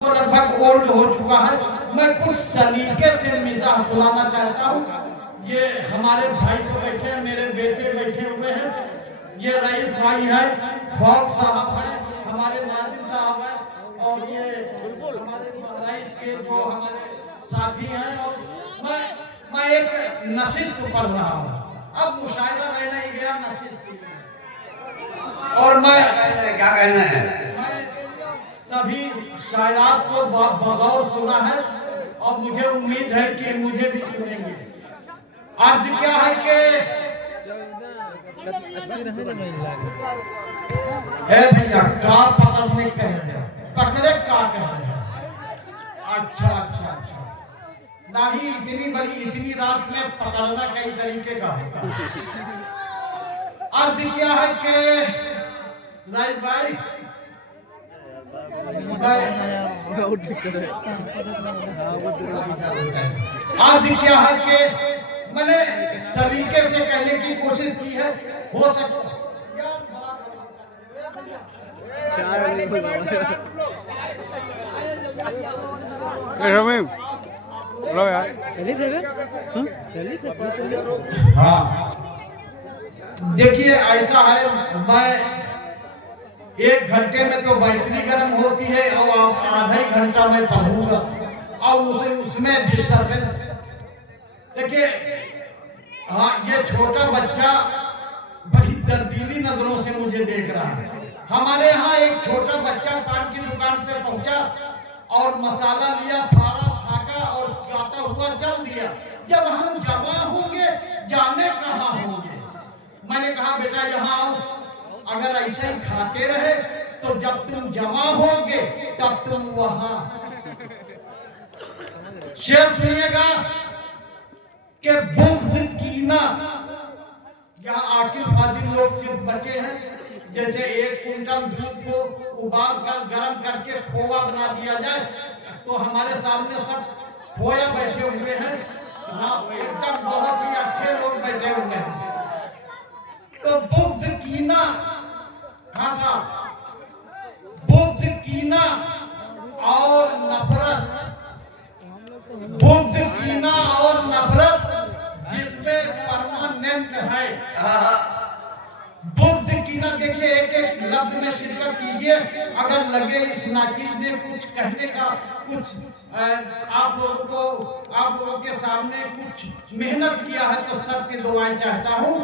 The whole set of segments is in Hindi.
वो लगभग ओल्ड हो चुका है। मैं कुछ सलीके से मिजाज बुलाना चाहता हूँ। ये हमारे भाई को बैठे हैं, मेरे बेटे बैठे हुए हैं, ये रईस भाई है, फौज साहब है, हमारे नाजिम साहब है, और ये हमारे रईस के जो हमारे साथी हैं। और मैं एक नशिस्त पढ़ रहा हूँ। अब मुशायरा रह नहीं गया नशिस्त, और मैं क्या कहना है? सभी शायरात को बगौर सुना है और मुझे उम्मीद है कि मुझे भी सुनेंगे। अर्ज क्या है कि भैया का पकड़ने कह रहे हैं, पकड़े का कह रहे हैं। अच्छा अच्छा अच्छा, नहीं इतनी बड़ी इतनी रात में पकड़ना कई तरीके का होता है। अर्ज क्या है कि राइट भाई आज क्या है कि मैंने सलीके से कहने की कोशिश की है। हो सकता हाँ, देखिए ऐसा है, मैं 1 घंटे में तो बैटरी गर्म होती है और आधा ही घंटा मैं पढ़ूंगा और उसमें डिस्टर्बेंस। देखिए हाँ, ये छोटा बच्चा बड़ी दर्दीली नजरों से मुझे देख रहा है। हमारे यहाँ एक छोटा बच्चा पान की दुकान पे पहुंचा और मसाला लिया, फाड़ा फाका और गाता हुआ चल दिया। जब हम जमा होंगे जाने कहाँ होंगे। मैंने कहा बेटा यहाँ आओ, अगर ऐसे ही खाते रहे तो जब तुम जमा होगे तब तुम वहां। शेर सुनिएगा कि बुग़्ज़ कीना, यहाँ आकिल फाजिल लोग सिर्फ बचे हैं। जैसे 1 क्विंटल दूध को उबाल कर गर्म करके खोआ बना दिया जाए, तो हमारे सामने सब खोया बैठे हुए हैं। एकदम बहुत ही अच्छे लोग बैठे हुए हैं। तो बुग़्ज़ कीना था, बुग़्ज़ कीना और नफरत, बुग़्ज़ कीना और नफरत जिसमें परमानेंट है। बुग़्ज़ कीना देखिए, एक एक लफ्ज में शिरकत कीजिए। अगर लगे इस नाचीज ने कुछ कहने का, कुछ आप लोगों के सामने कुछ मेहनत किया है, तो सबकी दुआएं चाहता हूँ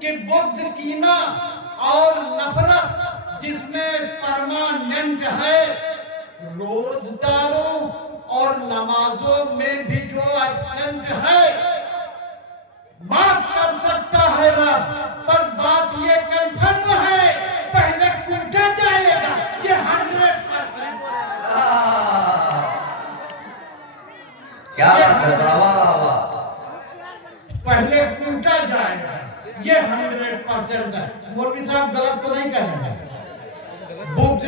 कि बुग़्ज़ कीना और नफरत जिसमें परमानेंट है, रोजदारों और नमाजों में भी जो एब्सेंट है, माफ कर सकता है रब, पर बात ये कंफर्म है, पहले कूटा जाएगा। ये 100%। क्या बात है, वाह। पहले कूटा जाएगा, ये 100% है। मौलवी साहब गलत तो नहीं कहेंगे। बुग़्ज़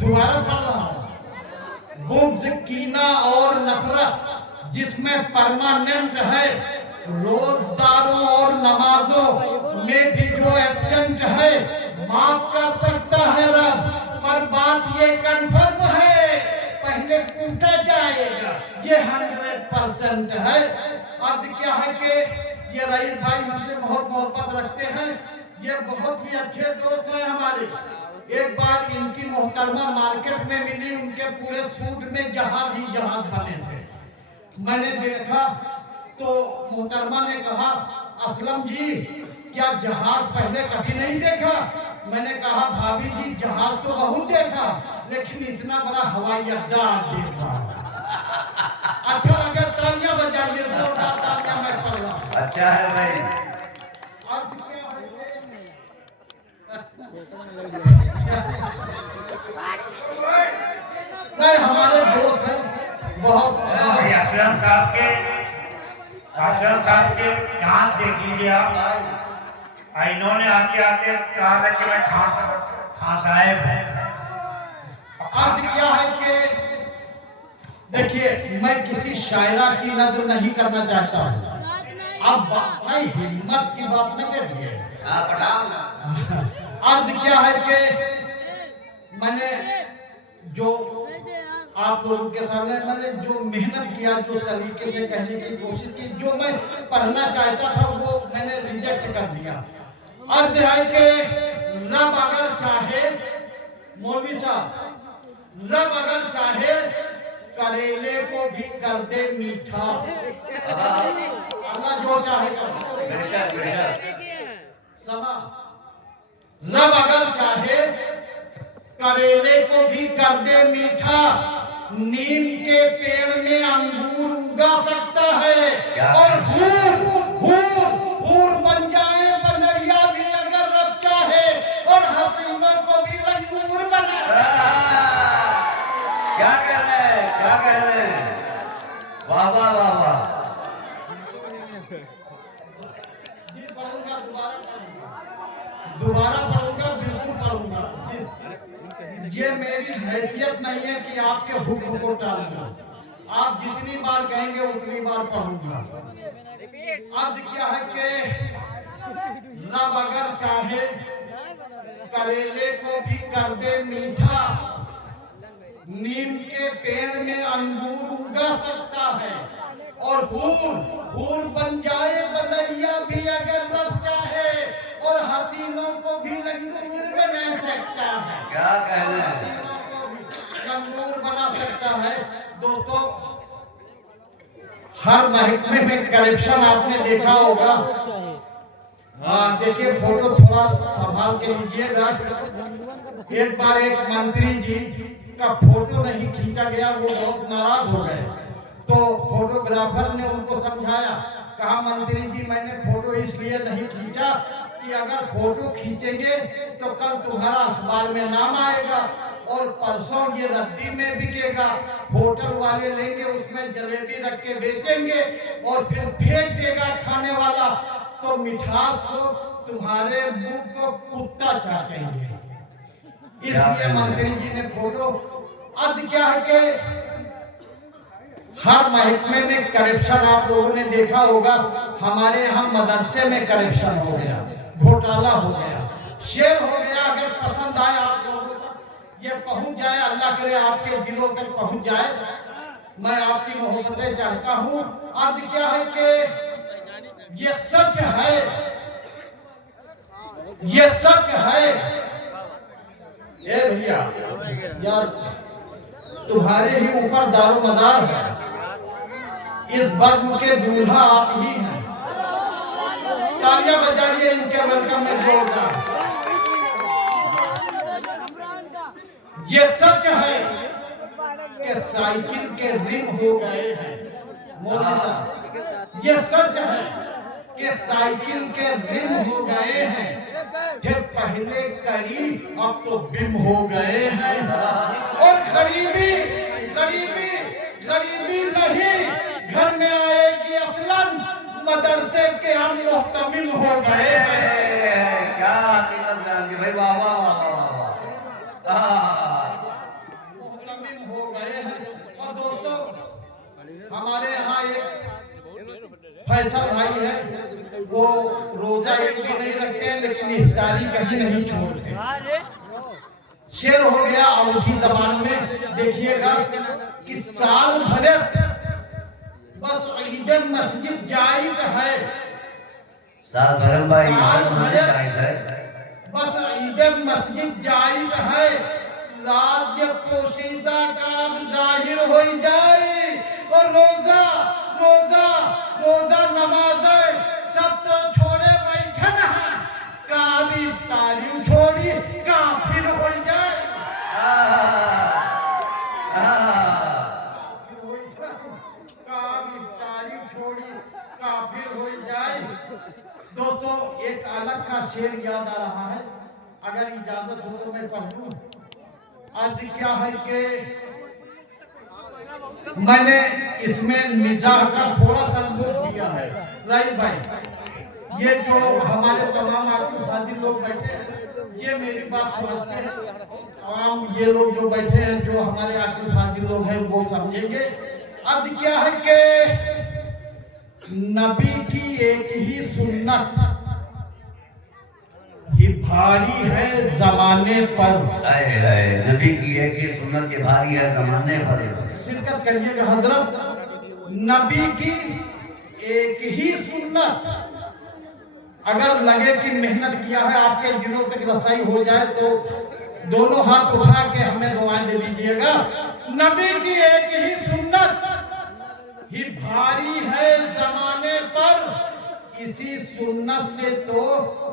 दोबारा पढ़ रहा हूं। बुग़्ज़ कीना और नफरत जिसमें परमानेंट है, रोजदारों और नमाजों में भी जो एब्सेंट है, माफ कर सकता है रब, पर बात ये कंफर्म है, पहले कूटा जाएगा। ये 100% है। अर्ज क्या है कि ये रईस भाई हमसे बहुत मोहब्बत रखते हैं, ये बहुत ही अच्छे दोस्त हैं हमारे। एक बार इनकी मोहतरमा मार्केट में मिली, उनके पूरे सूट में जहाज ही जहाज बने थे। मैंने देखा तो मोहतरमा ने कहा, असलम जी क्या जहाज पहले कभी नहीं देखा? मैंने कहा भाभी जी जहाज तो बहुत देखा, लेकिन इतना बड़ा हवाई अड्डा देखा। अच्छा लगा, तालियां बजाइए, जोरदार तालियां मैं कर रहा हूं। अच्छा है भाई। नहीं, हमारे दोस्त हैं बहुत। असलम साहब के दांत देख लीजिए आप। इन्होंने आते आते कहा था कि मैं खांसाए हूँ। आज क्या है कि देखिए, मैं किसी शायरा की नजर नहीं करना चाहता हूँ। अब नहीं, हिम्मत की बात नहीं करिए। आज क्या है कि मैंने जो आप लोगों के सामने मैंने जो मेहनत किया, जो तरीके से कहने की कोशिश की, जो मैं पढ़ना चाहता था वो मैंने रिजेक्ट कर दिया। अर्थ है कि रब अगर चाहे, मौलवी साहब, रब अगर चाहे करेले को भी कर दे मीठा। अल्लाह जो चाहे कर दे। समा, रब अगर चाहे करेले को भी कर दे मीठा, नीम के पेड़ में अंगूर उगा सकता है, और हूर बन जाए बनरिया भी अगर रब चाहे, और हसीनों को भी अंगूर बना। क्या कह रहे हैं, क्या कह रहे हैं? वाह वाह वाह वाह। दोबारा पढ़ूंगा, बिल्कुल पढ़ूंगा। ये मेरी हैसियत नहीं है कि आपके हुक्म को टालूंगा। आप जितनी बार कहेंगे उतनी बार पढ़ूंगा। अर्ज क्या है कि रब अगर चाहे करेले को भी कर दे मीठा, नीम के पेड़ में अंगूर उगा सकता है, और हूर बन जाए बनरिया भी अगर रब चाहे, और हसीनों को भी लंगूर बना सकता है। क्या कह रहे हैं? हसीनों को भी लंगूर बना सकता है। दोस्तों, हर महकमे में करप्शन आपने देखा होगा। हाँ, देखिए फोटो थोड़ा संभाल के लीजिएगा। एक बार एक मंत्री जी का फोटो नहीं खींचा गया, वो बहुत नाराज हो गए। तो फोटोग्राफर ने उनको समझाया, कहा मंत्री जी मैंने फोटो इसलिए नहीं खींचा कि अगर फोटो खींचेंगे तो कल तुम्हारा अखबार में नाम आएगा, और परसों ये रद्दी में बिकेगा, होटल वाले लेंगे, उसमें जलेबी रख के बेचेंगे, और फिर फेंक देगा खाने वाला, तो मिठास को तुम्हारे मुंह को कुत्ता चाटेंगे। इसलिए मंत्री जी ने फोटो। आज क्या है कि हर महकमे में करप्शन आप लोगों ने देखा होगा। हमारे यहाँ मदरसे में करप्शन हो गया, घोटाला हो गया, शेर हो गया। अगर पसंद आए आप लोगों को, ये पहुंच जाए, अल्लाह करे आपके दिलों तक पहुंच जाए, मैं आपकी मोहब्बतें चाहता हूँ। आज क्या है कि ये सच है, ये सच है। ए भैया यार, तुम्हारे ही ऊपर दारोमदार है, इस बर्म के दूल्हा आप ही हैं। तालियां बजाइए इनके वेलकम में जोरदार। ये सच है कि साइकिल के रिम हो गए हैं। मोदी साहब, ये सच है कि साइकिल के रिम हो गए हैं। जब पहले करीब, अब तो बिम हो गए हैं। और गरीबी गरीबी गरीबी नहीं, घर में आएगी असलन, मदरसे के हम मुहतमिल हो गए हैं। क्या भाई, वाह वाह वाह वाह। मुहतमिल हो गए हैं। और दोस्तों, हमारे यहाँ एक फैसल भाई है, वो रोजा एक भी नहीं रखते हैं, लेकिन इफ्तारी कहीं नहीं छोड़ते। शेर हो गया अवधी जबान में। देखिएगा कि साल भर बस ईद मस्जिद जायज है, साल भर भाई बस ईद मस्जिद जायज है, राज्य पोशीदा काम जाहिर हो जाए, और रोजा रोजा रोजा नमाज सब तो छोड़े बैठन है, काली तारीफ छोड़ी काफिर हो जाए। काली तारीफ छोड़ी काफिर हो जाए। दोस्तों, एक अलग का शेर याद आ रहा है, अगर इजाजत हो तो मैं पढ़ दूं। आज क्या है कि मैंने इसमें मिजाह का थोड़ा सा लुत्फ दिया है। राइट भाई, ये जो हमारे तमाम आकिब हाजिर लोग बैठे हैं, ये मेरी बात समझते हैं। तमाम ये लोग जो बैठे हैं, जो हमारे आकिब हाजिर लोग हैं, वो समझेंगे। आज क्या है कि नबी की एक ही सुन्नत ही भारी है जमाने पर। नबी की एक ही सुन्नत ये भारी है जमाने पर। शिरकत करिएगा हजरत। नबी की एक ही सुन्नत अगर लगे कि मेहनत किया है, आपके दिलों तक रसाई हो जाए, तो दोनों हाथ उठा के हमें दुआएं दे दीजिएगा। नबी की एक ही सुन्नत ही भारी है जमाने पर, इसी सुन्नत से तो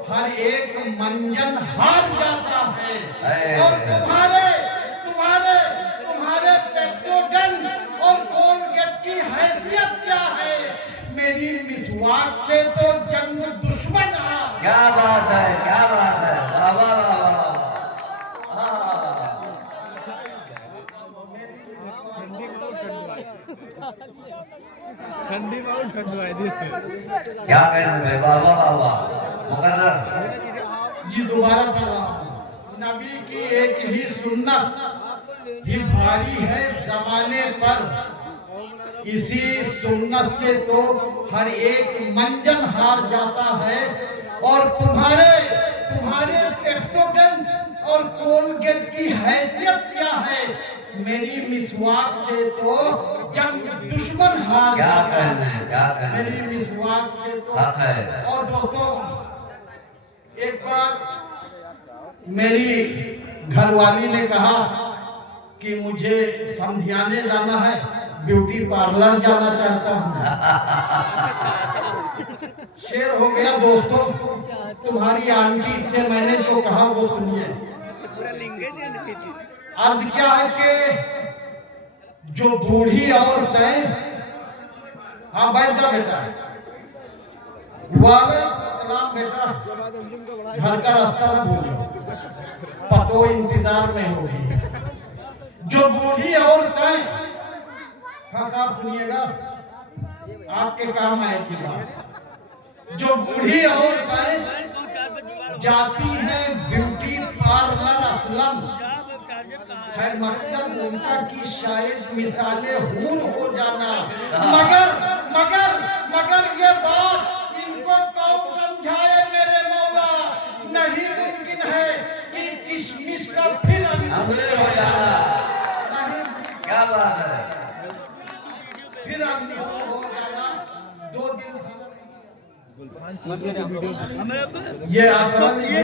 हर एक मंजन हार जाता है। और तुम्हारे तुम्हारे तुम्हारे पेप्सोडेंट और कोलगेट की हैसियत क्या है? मेरी मिसवाक से तो जंग दुश्मन आ। क्या बात है, क्या बात है, वाह वाह वाह। ठंडी बहुत ठंडवा देते। क्या कहते हैं, वाह वाह वाह। मुकर्रर जी दोबारा पढ़ रहा हूं। नबी की एक ही सुन्नत ही भारी है जमाने पर, इसी सुन्नत से तो हर एक मंजन हार जाता है। और तुम्हारे तुम्हारे पेप्सोडेंट और कोलगेट की हैसियत क्या है? मेरी मिसवाक से तो जंग दुश्मन हार क्या जाता कहना है। है, क्या कहना है। मेरी मिसवाक से तो। हक है। और दोस्तों, एक बार मेरी घरवाली ने कहा कि मुझे समझाने जाना है, ब्यूटी पार्लर जाना चाहता हूँ। शेर हो गया दोस्तों। तुम्हारी आंटी से मैंने जो कहा वो सुनिए। अर्ज क्या है कि जो बूढ़ी औरतें, हाँ बैठ जा बेटा। वालेकुम बेटा, घर का रास्ता ना भूलियो, पतो इंतजार में होगी। जो बूढ़ी औरतें, हाँ साहब सुनिएगा, आपके काम आएगी बात। जो बूढ़ी औरतें जाती हैं ब्यूटी पार्लर असलम है, मकसद उनका कि शायद मिसाले हूर हो जाना। मगर मगर मगर ये बात इनको कौन समझाए मेरे मौला? नहीं मुमकिन है कि किशमिश का फिर अंग्रेज हो जाना। क्या बात है। फिर हो जाना 2 दिन। ये आप